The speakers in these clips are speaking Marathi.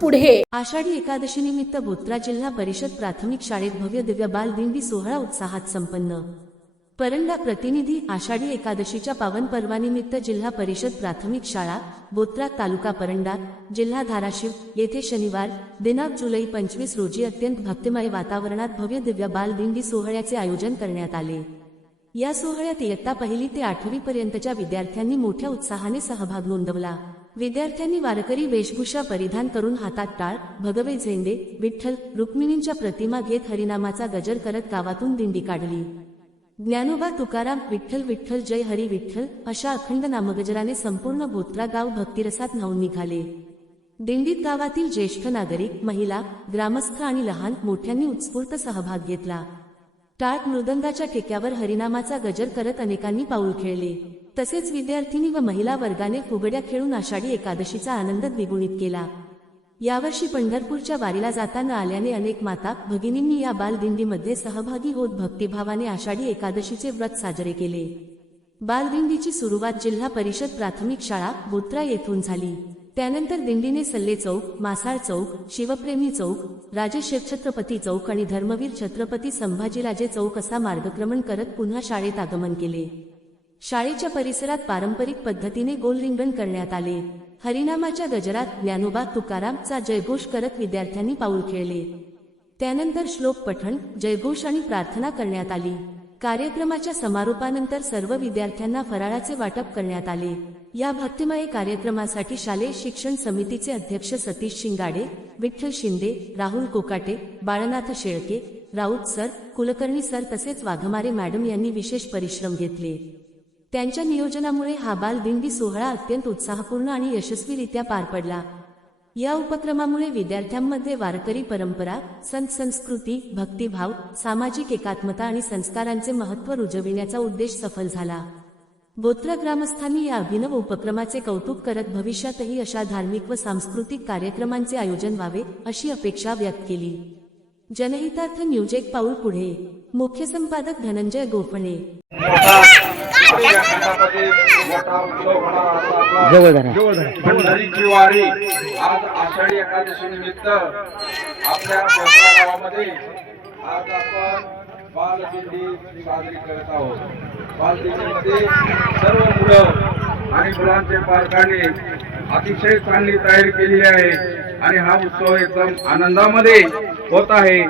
पुढे। आषाढी एकादशी निमित्त बोत्रा जिल्हा परिषद प्राथमिक शाळेत भव्य दिव्य बाल दिंडी सोहळा उत्साहात संपन्न। परंडा प्रतिनिधी। आषाढी एकादशीच्या पावन पर्वानिमित्त जिल्हा परिषद प्राथमिक शाळा बोत्रा तालुका परंडा जिल्हा धाराशिव येथे शनिवार दिनांक जुलै 25 रोजी अत्यंत भक्तिमय वातावरणात भव्य दिव्य बाल दिंडी सोहळ्याचे आयोजन करण्यात आले। या सोहळ्यात इयत्ता 1ली ते 8वी पर्यंतच्या विद्यार्थ्यांनी मोठ्या उत्साहाने सहभाग नोंदवला। विद्यार्थ्यांनी वारकरी वेशभूषा परिधान करून हातात टाळ भगवे झेंडे विठ्ठल रुक्मिणींच्या प्रतिमा घेत हरिनामाचा गजर करत गावातून दिंडी काढली। ज्ञानोबा तुकाराम विठ्ठल विठ्ठल जय हरी विठ्ठल अशा अखंड नामगजराने संपूर्ण बोत्रा गाव भक्तिरसात न्हाऊन निघाले। दिंडीत गावातील ज्येष्ठ नागरिक महिला ग्रामस्थ आणि लहान मोठ्यांनी उत्स्फूर्त सहभाग घेतला। टाळ मृदंगाच्या ठेक्यावर हरिनामाचा गजर करत अनेकांनी पाऊल खेळले। तसेच विद्यार्थिनी व महिला वर्गाने फुगड्या खेळून आषाढी एकादशीचा आनंद द्विगुणित केला। यावर्षी पंढरपूरच्या वारीला जाता न आल्याने अनेक माता भगिनींनी या बालदिंडीमध्ये सहभागी होत भक्तिभावाने आषाढी एकादशीचे व्रत साजरे केले। बालदिंडीची सुरुवात जिल्हा परिषद प्राथमिक शाळा बोत्रा येथून झाली। त्यानंतर दिंडीने सल्ले चौक मासाळ चौक शिवप्रेमी चौक राजशिवछत्रपती चौक आणि धर्मवीर छत्रपती संभाजीराजे चौक असा मार्गक्रमण करत पुन्हा शाळेत आगमन केले। शाळेच्या परिसरात पारंपरिक पद्धतीने गोल रिंगण करण्यात आले। हरिनामाच्या गजरात ज्ञानोबा तुकारामचा जयघोष करत विद्यार्थ्यांनी पाऊल खेळले। त्यानंतर श्लोक पठण जयघोष आणि प्रार्थना करण्यात आली। कार्यक्रमाच्या समारोपानंतर सर्व विद्यार्थ्यांना फराळाचे वाटप करण्यात आले। या भक्तिमय कार्यक्रमासाठी शालेय शिक्षण समितीचे अध्यक्ष सतीश शिंगाडे विठ्ठल शिंदे राहुल कोकाटे बाळनाथ शेळके राऊत सर कुलकर्णी सर तसेच वाघमारे मॅडम यांनी विशेष परिश्रम घेतले। त्यांच्या नियोजनामुळे हा बाल दिंडी सोहळा अत्यंत उत्साहपूर्ण आणि यशस्वीरित्या पार पडला। या उपक्रमामुळे विद्यार्थ्यांमध्ये वारकरी परंपरा संत संस्कृती भक्तिभाव सामाजिक एकात्मता आणि संस्कारांचे महत्त्व रुजविण्याचा उद्देश सफल झाला। बोत्रा ग्रामस्थांनी या अभिनव उपक्रमाचे कौतुक करत भविष्यातही अशा धार्मिक व सांस्कृतिक कार्यक्रमांचे आयोजन व्हावे अशी अपेक्षा व्यक्त केली। जनहितार्थ न्यूज एक पाऊल पुढे। मुख्य संपादक धनंजय गोफणे। पंढरीची वारी आज आषाढी एकादशी निमित्त आपल्या बोत्रा गावामध्ये आज आपण बालदिंडी साजरी करत आहोत। बालदिंडीमध्ये सर्व मुलं आणि मुलांचे पालकांनी अतिशय चांगली तयारी केलेली आहे आणि हा उत्सव एकदम आनंदामध्ये होत आहे।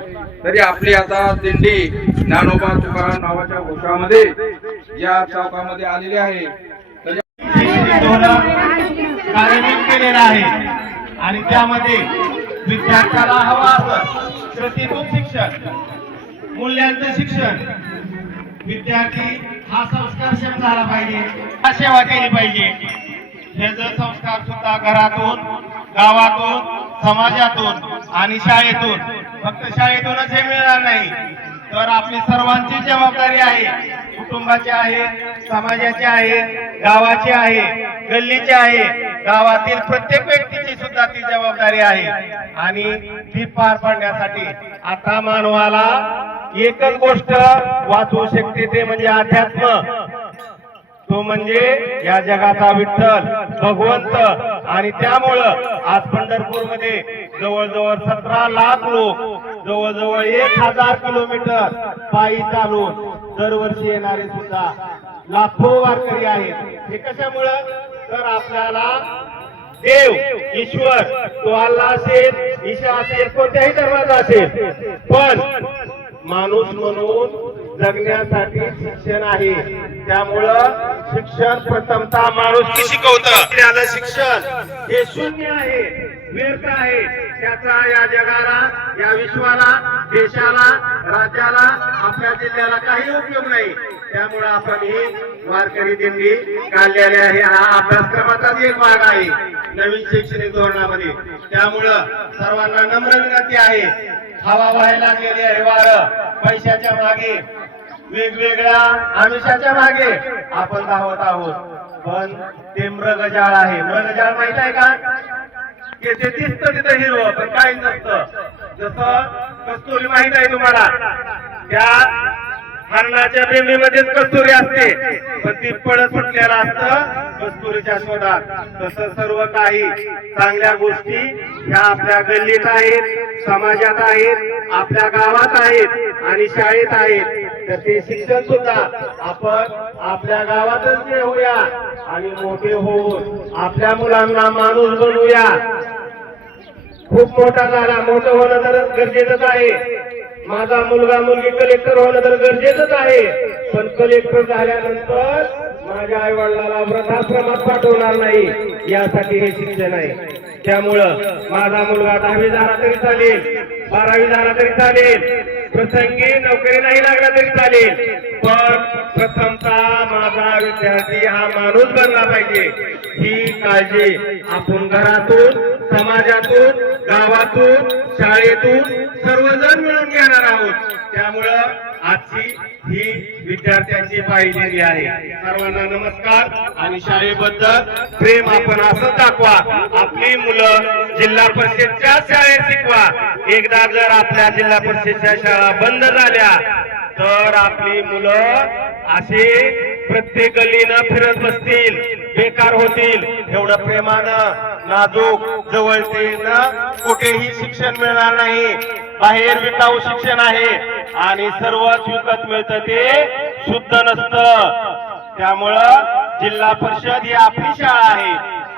तरी आपली आता दिंडी ज्ञानोबा तुकाराम नावाच्या घोषामध्ये या चौकामध्ये आलेली आहे। कार्यान्वित केलेला आहे आणि त्यामध्ये विद्यार्थ्याला हवा असं प्रतिकूल शिक्षण मूल्यांचं शिक्षण विद्यार्थी हा संस्कारक्षम झाला पाहिजे सेवा केली पाहिजे। हे जर संस्कार सुद्धा घरातून गावातून समाजातून आणि शाळेतून फक्त शाळेतूनच हे मिळणार नाही तर आपली सर्वांची जबाबदारी आहे। कुटुंबाची आहे समाजाची आहे गावाची आहे गल्लीची आहे गावातील प्रत्येक व्यक्तीची सुद्धा ती जबाबदारी आहे आणि ती पार पाडण्यासाठी आता मानवाला एकच गोष्ट वाचवू शकते ते म्हणजे अध्यात्म। तो म्हणजे या जगाचा विठ्ठल भगवंत आणि त्यामुळं आज पंढरपूरमध्ये जवळजवळ 17 लाख लोक जवळजवळ 1000 किलोमीटर पायी चालून दरवर्षी येणारे सुद्धा लाखो वारकरी आहेत। हे कशामुळं तर आपल्याला देव ईश्वर तो अल्लाह असेल ईशा असेल कोणत्याही धर्माचा असेल पण माणूस म्हणून जगण्यासाठी शिक्षण आहे। त्यामुळं शिक्षण प्रथमतः माणूस शिकवतं। आपल्याला शिक्षण हे शून्य आहे व्यर्थ आहे त्याचा या जगाला या विश्वाला देशाला राज्याला आपल्या जिल्ह्याला काही उपयोग नाही। त्यामुळे आपण ही वारकरी दिंडी काढलेली आहे। हा अभ्यासक्रमाचाच एक भाग आहे नवीन शैक्षणिक धोरणामध्ये। त्यामुळं सर्वांना नम्र विनंती आहे हवा व्हायला लागलेली आहे वारं पैशाच्या मागे वेगवेगळ्या आमिषाच्या मागे आपण धावत आहोत पण ते मृगजाळ आहे। मृगजाळ माहित आहे का की ते दिसतं तिथं हिरवं पण काही नसतं। जसं कस्तुरी माहित आहे तुम्हाला त्या हरणाच्या बेंबीमध्येच कस्तुरी असते, पण ती पळत सुटलेला असतं कस्तुरीच्या शोधात. तसं सर्व काही चांगल्या गोष्टी ह्या आपल्या गल्लीत आहेत, समाजात आहेत, आपल्या गावात आहेत आणि शाळेत आहेत. तर ते शिक्षण सुद्धा आपण आपल्या गावातच घेऊया आणि मोठे होऊन आपल्या मुलांना माणूस बनवूया. खूप मोठा झाला, मोठं होणं तर गरजेचंच आहे. माझा मुलगा मुलगी कलेक्टर होणं तर गरजेचंच आहे, पण कलेक्टर झाल्यानंतर माझ्या आई वडिलांना वृद्धाश्रमात पाठवणार नाही, यासाठी हे शिक्षण आहे. त्यामुळं माझा मुलगा 10वी झाला तरी चालेल, 12वी झाला तरी चालेल, प्रसंगी नोकरी नाही लागला तरी चालेल, पण प्रथमतः माझा विद्यार्थी हा माणूस बनला पाहिजे. ही काळजी आपण घरातून, समाजातून, गावातून, शाळेतून सर्वजण मिळून घेणार आहोत. त्यामुळं आजची ही विद्यार्थ्यांची पाहिलेली आहे. सर्वांना नमस्कार आणि शाळेबद्दल प्रेम आपण असं दाखवा. आपली मुलं जिल्हा परिषदच्या शाळेत शिकवा. एकदा जर आपल्या जिल्हा परिषदच्या शाळा बंद झाल्या तर आपली मुलं असे प्रत्येक गल्लीनं फिरत बसतील, बेकार होतील. एवढं प्रेमानं, नाजूक, जवळतेनं कुठेही शिक्षण मिळणार नाही. बाहेर विकाऊ शिक्षण आहे आणि सर्वच विकत मिळतं, ते शुद्ध नसतं. त्यामुळं जिल्हा परिषद ही आपली शाळा आहे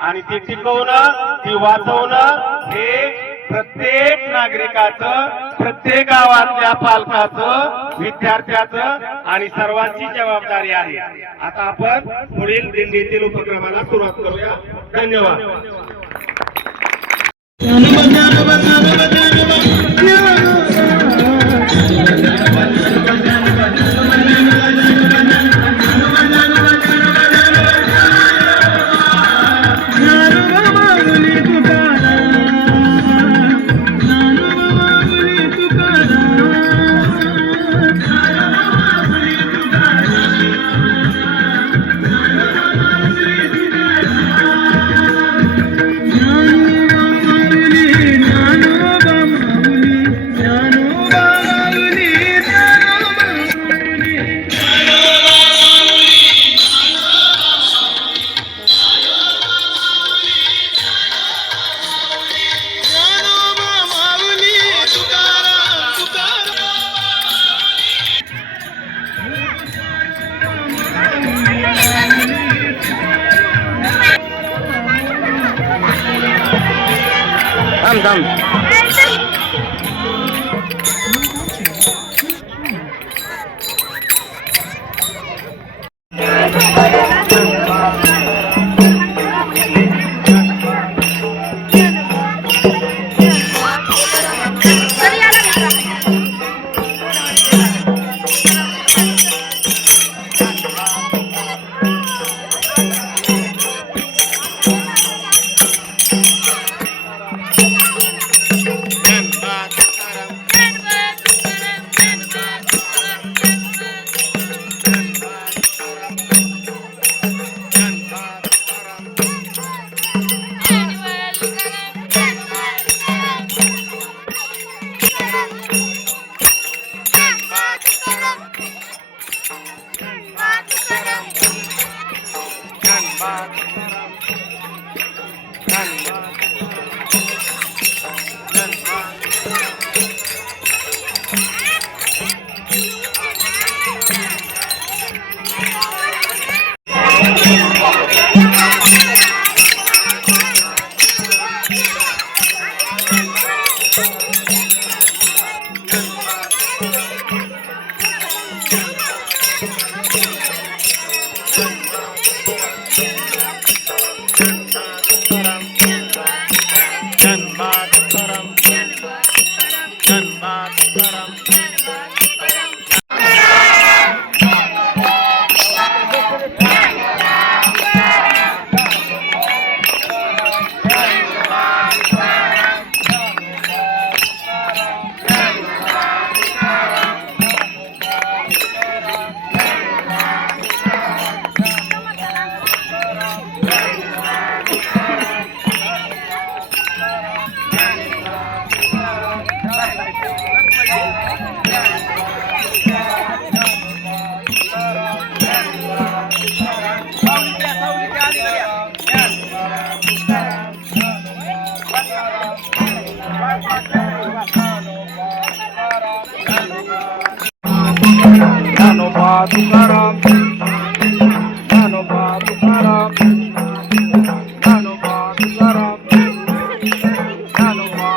आणि ती टिकवणं, ती वाचवणं हे प्रत्येक नागरिकाचं, प्रत्येक गावातल्या पालकाचं, विद्यार्थ्याचं आणि सर्वांची जबाबदारी आहे. आता आपण पुढील दिंडीतील उपक्रमाला सुरुवात करूया. धन्यवाद. तुकाराम ज्ञानोबा तुकाराम ज्ञानोबा तुकाराम ज्ञानोबा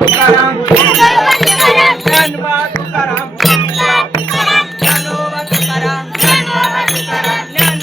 तुकाराम ज्ञानोबा तुकाराम ज्ञानोबा तुकाराम तुकाराम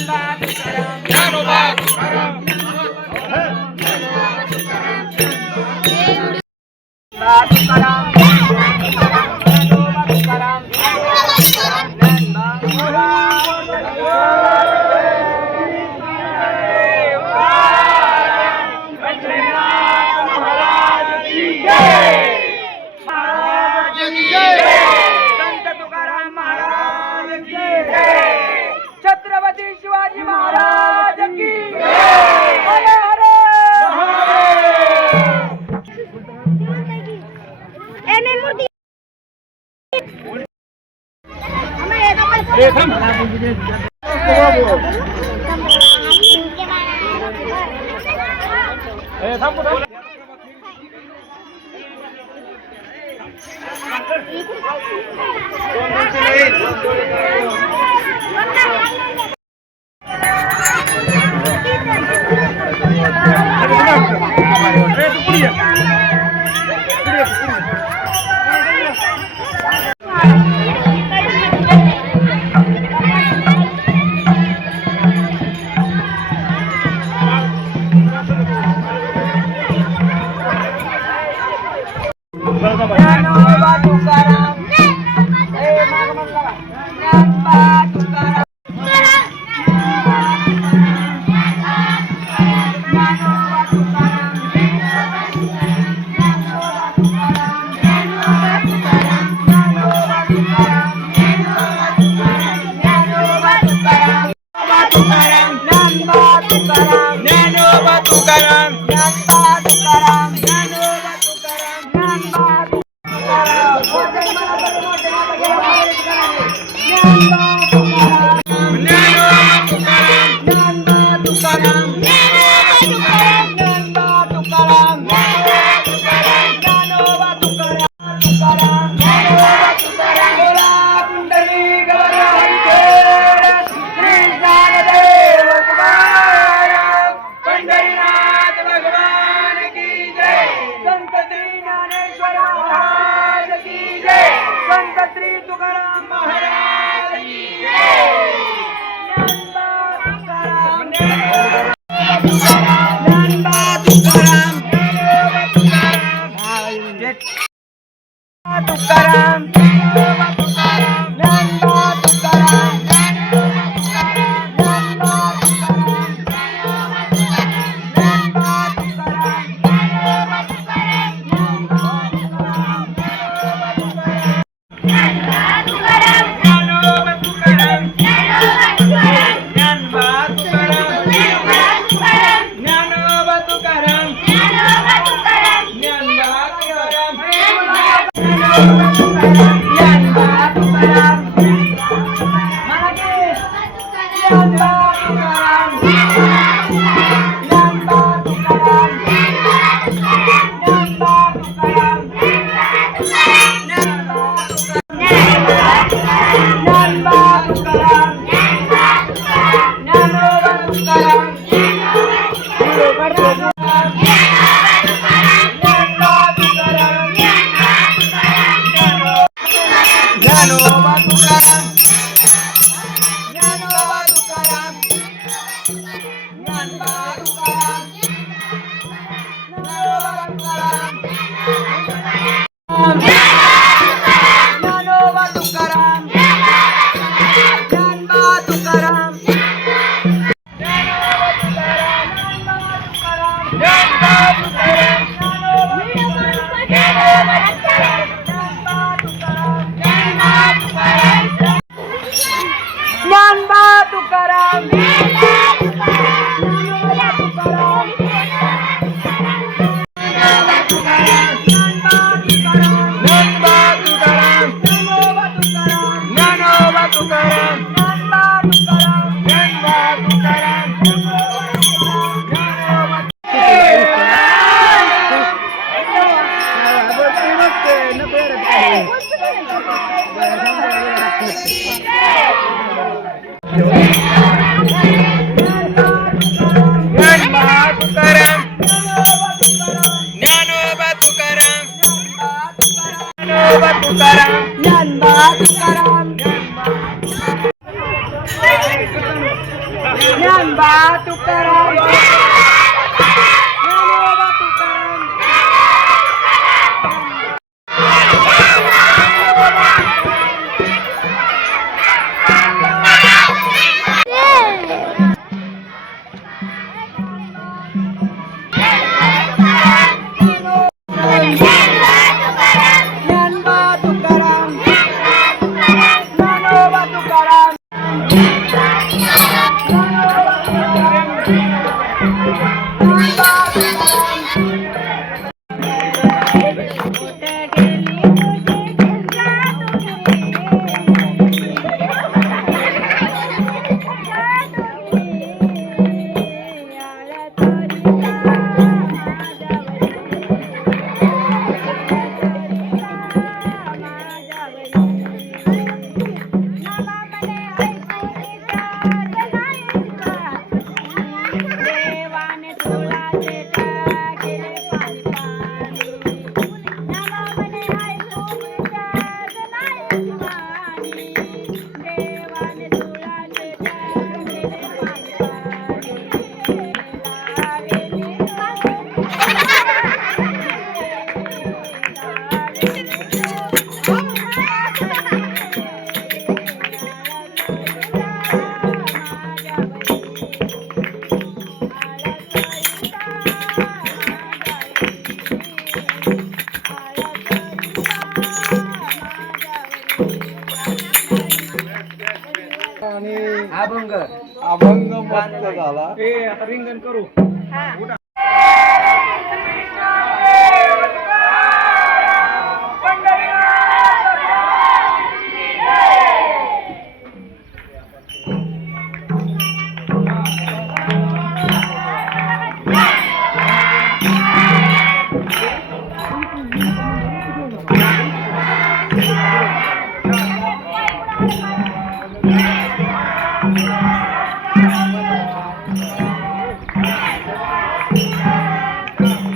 समाप्त झाला.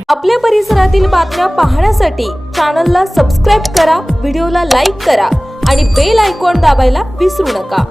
आपल्या परिसरातील बातम्या पाहण्यासाठी चॅनलला सबस्क्राईब करा, व्हिडिओला लाईक करा आणि बेल आयकॉन दाबायला विसरू नका.